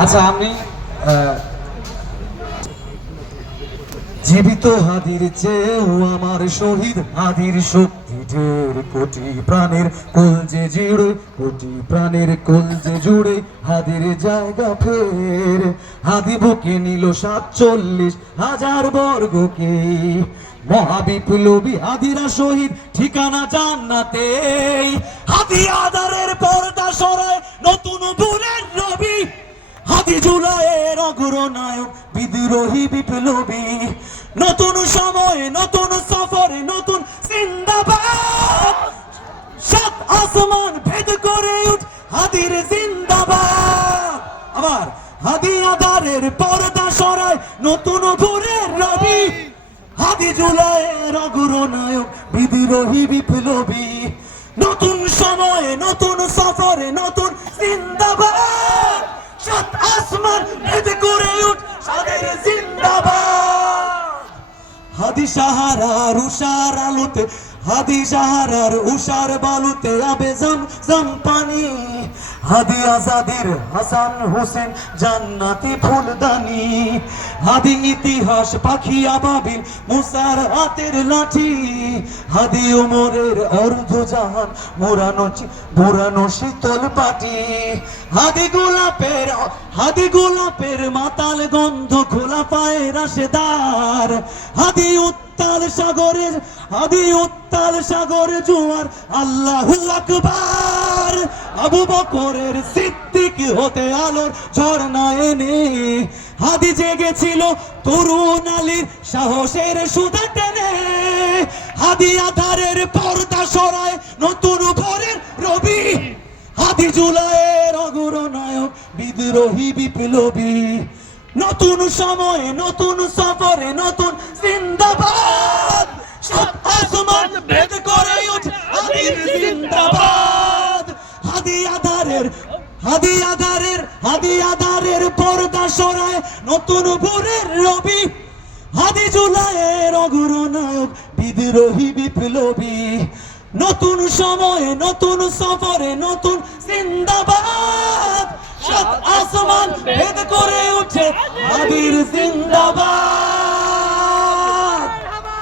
আচ্ছা আমি জীবিত হাদির চেয়েও আমার শহীদ হাদির শক্তি ঢের কোটি প্রাণের কলজে জুড়ে কোটি প্রাণের কলজে জুড়ে হাদির জায়গা ফের হাদি বুকে নিল ৪৭,০০০ বর্গকে মহাবিপ্লবী হাদিরা শহীদ ঠিকানা জান্নাতে হাদি আদারের পর্দা সরায় নতুন ভোরের রবি হাদি জুলাইয়ের অগ্রনায়ক বিদ্রোহী বিপ্লবী নতুন সময়ে নতুন সফরে নতুন জিন্দাবাদ সাত আসমান ভেদ করে উঠ হাদির জিন্দাবাদ আবার হাদি আদারের পর্দা সরায় নতুন ভোরের রবি হাদি জুলাইয়ের অগ্রনায়ক বিদ্রোহী বিপ্লবী নতুন সময়ে নতুন সফরে নতুন জিন্দাবাদ সাত আসমান ভেদ করে উঠ হাদির জিন্দাবাদ হাদি সাহারার উষার আলোতে হাদি সাহারার উষার বালুতে আবে জমজম পানি হাদি আজাদের হাসান হোসেন জান্নাতি ফুলদানি হাদি ইতিহাস পাখি আবাবিল মুসার হাতের লাঠি হাদি ওমরের অর্ধজাহান মোরানো শীতল পাটি হাদি গোলাপের মাতাল গন্ধ খোলা পায়ে রাশেদার হাদি উত্তাল সাগরে জোয়ার আল্লাহু আকবার আবু বকরের সিদ্দিক হতে আলোর ঝর্ণা এনে হাদি জেগেছিল তরুণ আলীর সাহসের সুধা টেনে হাদি আধারের পর্দা সরায় নতুন ভোরের রবি হাদি জুলাইয়ের অগ্রনায়ক বিদ্রোহী বিপ্লবী নতুন সময়ে নতুন সফরে নতুন জিন্দাবাদ সাত আসমান ভেদ করে উঠ হাদির জিন্দাবাদ হাদি আধারের পর্দা সরায় নতুন ভোরের রবি হাদি জুলাইয়ের অগ্রনায়ক বিদ্রোহী বিপ্লবী নতুন সময়ে নতুন সফরে নতুন জিন্দাবাদ সাত আসমান ভেদ করে উঠে হাদির জিন্দাবাদ।